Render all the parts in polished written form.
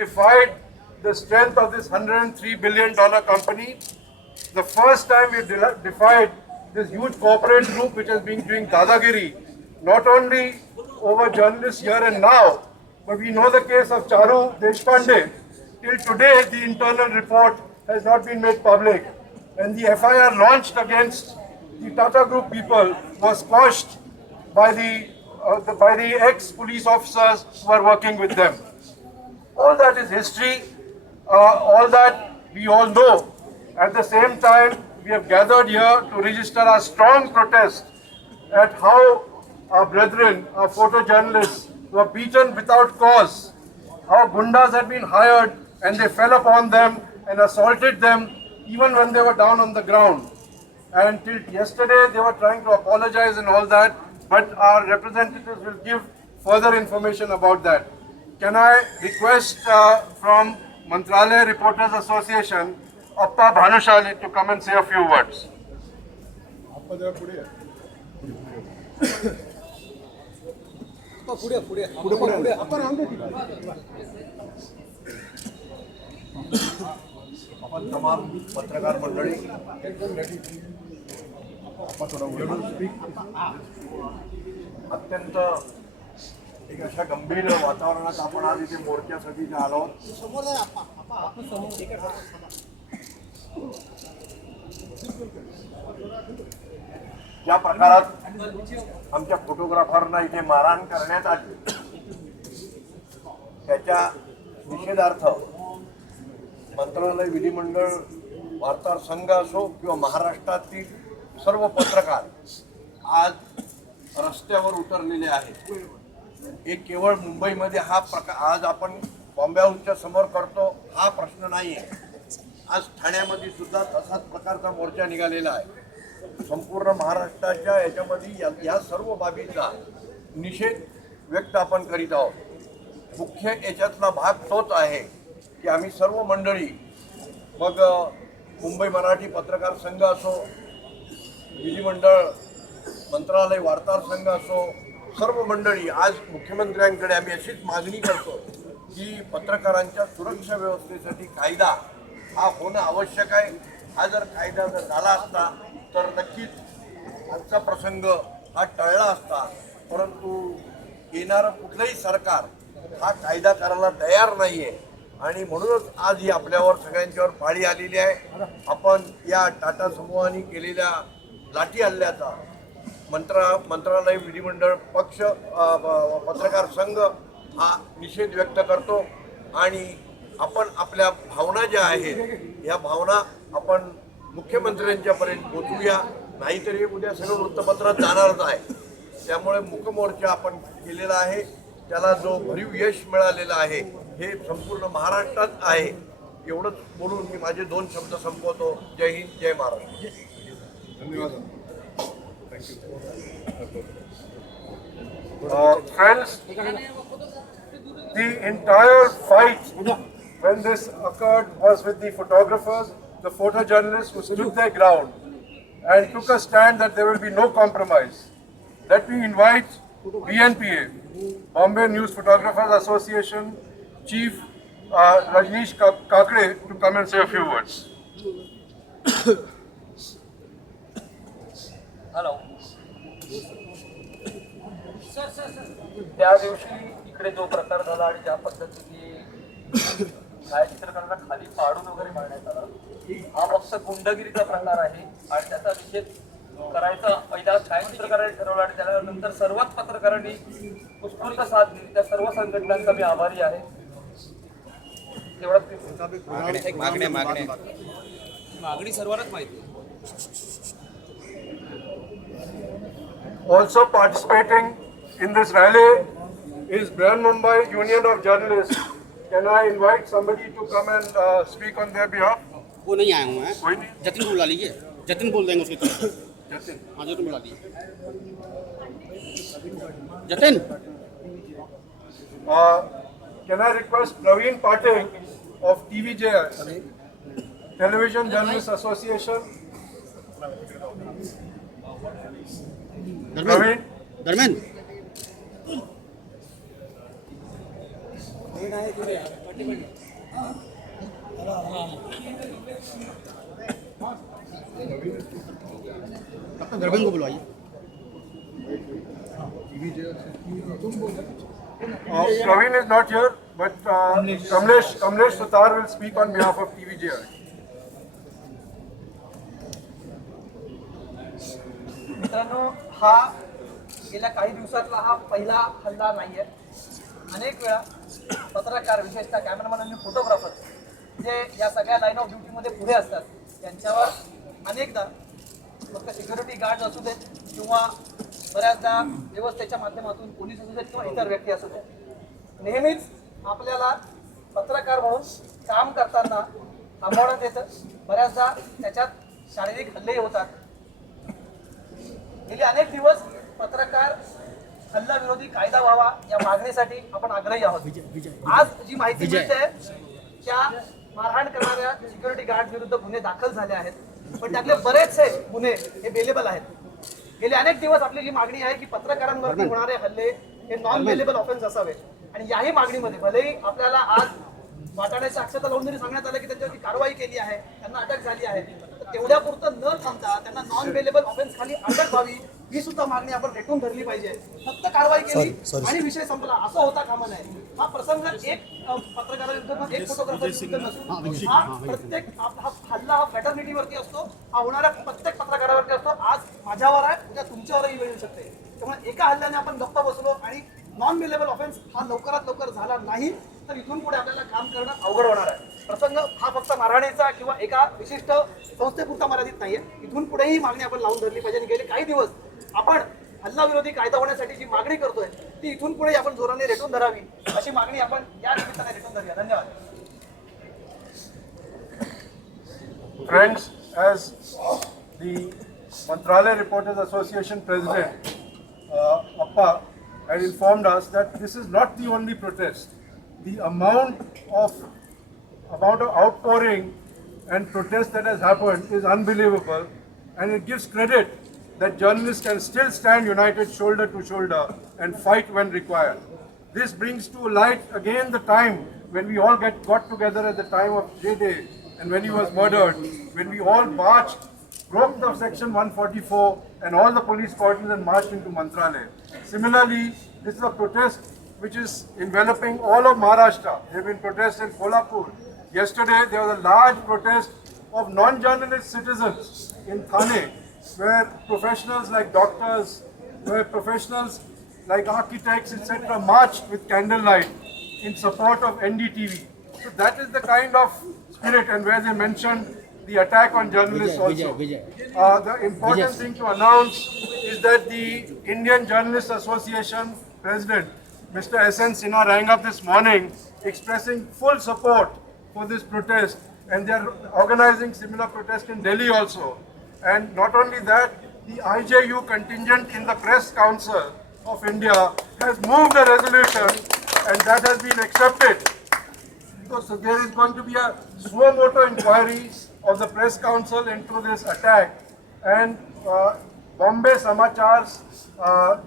defied the strength of this $103 billion company. The first time we defied this huge corporate group which has been doing dadagiri, not only over journalists here and now, but we know the case of Charu Deshpande. Till today, the internal report has not been made public, and the FIR launched against the Tata Group people was quashed by the ex-police officers who are working with them. All that is history. All that we all know. At the same time, we have gathered here to register our strong protest at how our brethren, our photojournalists, were beaten without cause, how gundas had been hired and they fell upon them and assaulted them even when they were down on the ground. And till yesterday, they were trying to apologize and all that, but our representatives will give further information about that. Can I request from Mantralaya Reporters Association, Appa Bhanushali, to come and say a few words? आपण तमाम पत्रकार मंडळी अत्यंत एक अशा गंभीर वातावरणात आपण आज इथे मोर्चासाठी आलो. ज्या प्रकारात आमच्या फोटोग्राफरना इथे मारहाण करण्यात आली त्याच्या निषेधार्थ मंत्रालय, विधिमंडळ, वार्ताहर संघ असो किंवा महाराष्ट्रातील सर्व पत्रकार आज रस्त्यावर उतरलेले आहेत. हे केवळ मुंबईमध्ये हा प्रकार आज आपण बॉम्बे हाऊसच्या समोर करतो हा प्रश्न नाही आहे. आज ठाण्यामध्ये सुद्धा तसाच प्रकारचा मोर्चा निघालेला आहे. संपूर्ण महाराष्ट्राच्या याच्यामध्ये या सर्व बाबींचा निषेध व्यक्त आपण करीत आहोत. मुख्य याच्यातला भाग तोच आहे की आम्ही सर्व मंडळी, मग मुंबई मराठी पत्रकार संघ असो, विधिमंडळ, मंत्रालय, वार्ताहर संघ असो, सर्व मंडळी आज मुख्यमंत्र्यांकडे आम्ही अशीच मागणी करतो की पत्रकारांच्या सुरक्षा व्यवस्थेसाठी कायदा हा होणं आवश्यक आहे. हा जर कायदा जर झाला असता तर नक्कीच आजचा प्रसंग हा टळला असता. परंतु येणारं कुठलंही सरकार हा कायदा करायला तयार नाही आहे आणि म्हणूनच आज ही आपल्यावर सगळ्यांच्यावर पाळी आलेली आहे. आपण या टाटा समूहाने केलेल्या लाठी हल्ल्याचा मंत्रालय, विधिमंडळ, पक्ष, पत्रकार संघ हा निषेध व्यक्त करतो आणि आपण आपल्या भावना ज्या आहेत या भावना आपण मुख्यमंत्र्यांच्यापर्यंत पोचवूया. नाहीतरी उद्या सगळं वृत्तपत्रात जाणारच आहे. त्यामुळे मूकमोर्चा आपण केलेला आहे. त्याला जो भरीव यश मिळालेलं आहे हे संपूर्ण महाराष्ट्रात आहे. एवढंच बोलून मी माझे 2 शब्द संपवतो. जय हिंद, जय महाराष्ट्र. धन्यवाद. Friends, the entire fight when this occurred was with the photographers, the photojournalists who stood their ground and took a stand that there will be no compromise. Let me invite BNPA, Bombay News Photographers Association Chief Rajneesh Kakre to come and say a few words. Hello. त्या दिवशी इकडे जो प्रकार झाला आणि ज्या पद्धतीने छायाचित्रकारांना खाली पाडून वगैरे मारण्यात आला हा फक्त गुंडगिरीचा प्रकार आहे आणि त्याचा निषेध करायचा पहिला छायाचित्रकारांनी ठरवला आणि त्यानंतर सर्वच पत्रकारांनी उत्स्फूर्त साथ दिली. त्या सर्व संघटनांचा मी आभारी आहे. तेवढंच मागणी सर्वांनाच माहिती. Also participating in this rally is Brihan Mumbai Union of Journalists. Can I invite somebody to come and speak on their behalf? वो नहीं आया हूँ मैं. कोई नहीं. जतिन को बुला लीजिए. जतिन बोल देंगे उसकी तरफ. Jatin. हाँ जतिन बुला लीजिए. Jatin. Can I request Praveen Patel of TVJ, Television Journalists Association? Praveen. Dharmendra. Doctor Garbhan को बुलवाइए। Praveen is not here, but Kamlesh Sutar will speak on behalf of TVJI. मित्रांनो, हा गेल्या काही दिवसातला हा पहिला हल्ला नाहीये. अनेक वेळा पत्रकार, विशेषतः कॅमेरामॅन आणि फोटोग्राफर जे या सगळ्या लाईन ऑफ ड्युटीमध्ये पुढे असतात, त्यांच्यावर अनेकदा फक्त सिक्युरिटी गार्ड असू देत किंवा बऱ्याचदा व्यवस्थेच्या माध्यमातून पोलीस असू देत किंवा इतर व्यक्ती असू देत, नेहमीच आपल्याला पत्रकार म्हणून काम करताना थांबवण्यात येतं. बऱ्याचदा त्याच्यात शारीरिक हल्लेही होतात. गेले अनेक दिवस पत्रकार हल्ला विरोधी कायदा व्हावा या मागणीसाठी आपण आग्रही आहोत. आज जी माहिती मिळते त्या मारहाण करणाऱ्या सिक्युरिटी गार्ड विरुद्ध गुन्हे दाखल झाले आहेत, पण त्यातले बरेचसे गुन्हे हे बेलेबल आहेत. गेले अनेक दिवस आपली जी मागणी आहे की पत्रकारांवरती होणारे हल्ले हे नॉन बेलेबल ऑफेन्स असावे, आणि याही मागणीमध्ये भलेही आपल्याला आज वाटाण्याच्या अक्षता लावून जरी सांगण्यात आलं की त्यांच्यावरती कारवाई केली आहे, त्यांना अटक झाली आहे, तर तेवढ्या पुरतं न थांबता त्यांना नॉन बेलेबल ऑफेन्स खाली अटक व्हावी ही सुद्धा मागणी आपण रेटून धरली पाहिजे. फक्त कारवाई केली आणि विषय संपला असं होता कामा नये. हा प्रसंग एक पत्रकाराविरुद्ध, एक फोटोग्राफर विरुद्ध नसून हा प्रत्येक हा हल्ला हा फ्रॅटर्निटीवरती असतो, हा होणाऱ्या प्रत्येक पत्रकारावरती असतो. आज माझ्यावर आहे, उद्या तुमच्यावरही येऊ शकते. त्यामुळे एका हल्ल्याने आपण गप्प बसलो आणि नॉन बेलेबल ऑफेन्स हा लवकरात लवकर झाला नाही तर इथून पुढे आपल्याला काम करणं अवघड होणार आहे. प्रसंग हा फक्त मारहाणीचा किंवा एका विशिष्ट संस्थेपुरता मर्यादित नाहीये. इथून पुढेही मागणी आपण लावून धरली पाहिजे. आणि गेले काही दिवस आपण हल्ला विरोधी कायदा होण्यासाठी जी मागणी करतोय ती इथून पुढे आपण जोराने रेटून धरावी, अशी मागणी आपण या निमित्ताने रेटून धरूया. धन्यवाद. Friends, as the Mantralaya Reporters Association President, Appa, had informed us that this is not the only protest. The amount of outpouring and protest that has happened is unbelievable, and it gives credit that journalists can still stand united shoulder to shoulder and fight when required. This brings to light again the time when we all got together at the time of J-Day and when he was murdered, when we all marched, broke the section 144 and all the police cordons and marched into Mantralaya. Similarly, this is a protest which is enveloping all of Maharashtra. There have been protests in Kolhapur. Yesterday there was a large protest of non-journalist citizens in Thane, where professionals like doctors, where professionals like architects, etc. marched with candlelight in support of NDTV. So that is the kind of spirit, and where they mentioned the attack on journalists also. The important thing to announce is that the Indian Journalists Association President, Mr. S.N. Sinha, rang up this morning expressing full support for this protest, and they are organizing similar protest in Delhi also. And not only that, the IJU contingent in the Press Council of India has moved a resolution, and that has been accepted. So there is going to be a suo motu inquiry of the Press Council into this attack, and Bombay Samachar's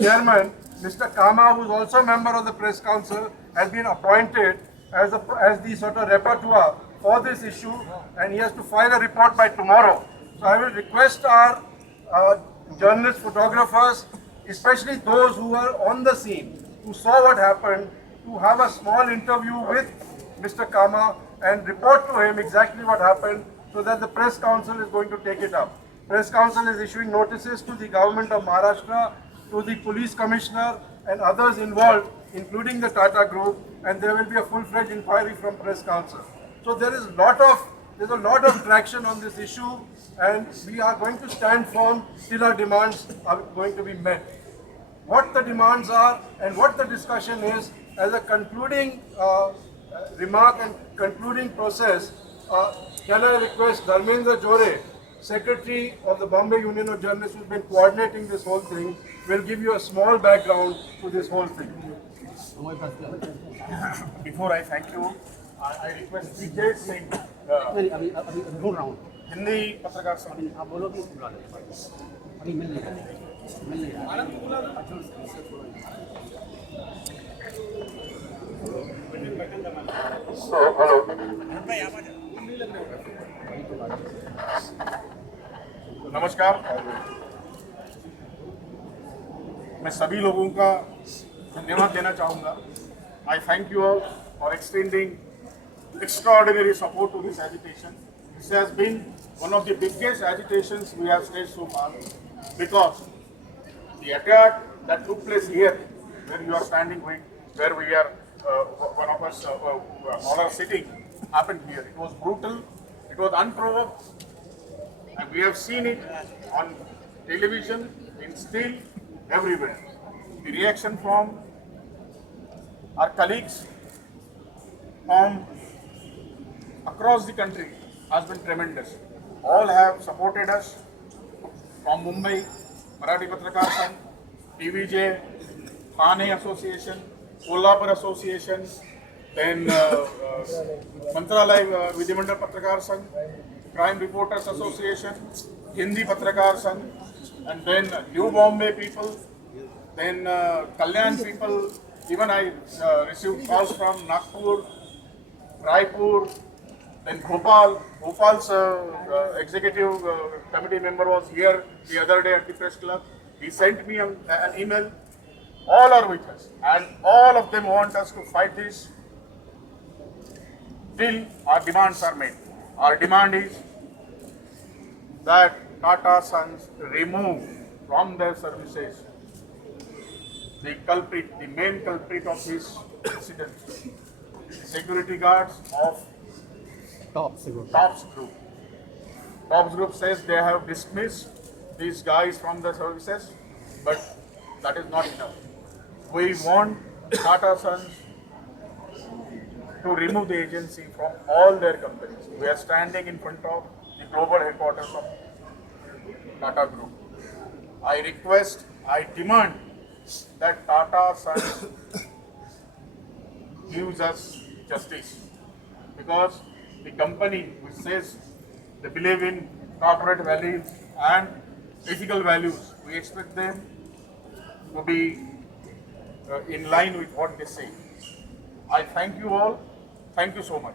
chairman, Mr. Kama, who is also a member of the Press Council, has been appointed as the sort of rapporteur for this issue, and he has to file a report by tomorrow. So I will request our journalist photographers, especially those who were on the scene, who saw what happened, to have a small interview with Mr. Kama and report to him exactly what happened, so that the Press Council is going to take it up. Press Council is issuing notices to the government of Maharashtra, to the police commissioner and others involved, including the Tata Group, and there will be a full-fledged inquiry from Press Council. So there's a lot of traction on this issue, and we are going to stand firm till our demands are going to be met. What the demands are and what the discussion is, as a concluding remark and concluding process, can I request Dharmendra Jore, Secretary of the Bombay Union of Journalists, who's been coordinating this whole thing, will give you a small background to this whole thing. Before I thank you, I request Vijay Singh, अभी ढूंढ रहा हूँ. हिंदी पत्रकार संघ. आप बोलो कि बुला लो. अभी मिल नहीं रहा. नमस्कार, मैं सभी लोगों का धन्यवाद देना चाहूँगा. I thank you all for extending extraordinary support to this agitation. This has been one of the biggest agitations we have staged so far, because the attack that took place here, where you are standing with, where we are, one of us all are sitting, happened here. It was brutal, it was unprovoked, and we have seen it on television, in still, everywhere. The reaction from our colleagues from across the country has been tremendous. All have supported us from Mumbai, Marathi Patrakar Sangh, TVJ, Thane Association, Kolhapur Association, then Mantralay Vidhimandal Patrakar Sangh, Crime Reporters Association, Hindi Patrakar Sangh, and then New Bombay people, then Kalyan people. Even I received calls from Nagpur, Raipur, then Bhopal. Bhopal's executive committee member was here the other day at the press club. He sent me an email. All are with us, and all of them want us to fight this till our demands are met. Our demand is that Tata Sons remove from their services the culprit, the main culprit of this incident, the security guards of Top security. Tops Group. Tops Group says they have dismissed these guys from the services, but that is not enough. We want Tata Sons to remove the agency from all their companies. We are standing in front of the global headquarters of Tata Group. I request, I demand that Tata Sons gives us justice, because the company which says they believe in corporate values and ethical values, we expect them to be in line with what they say. I thank you all. Thank you so much.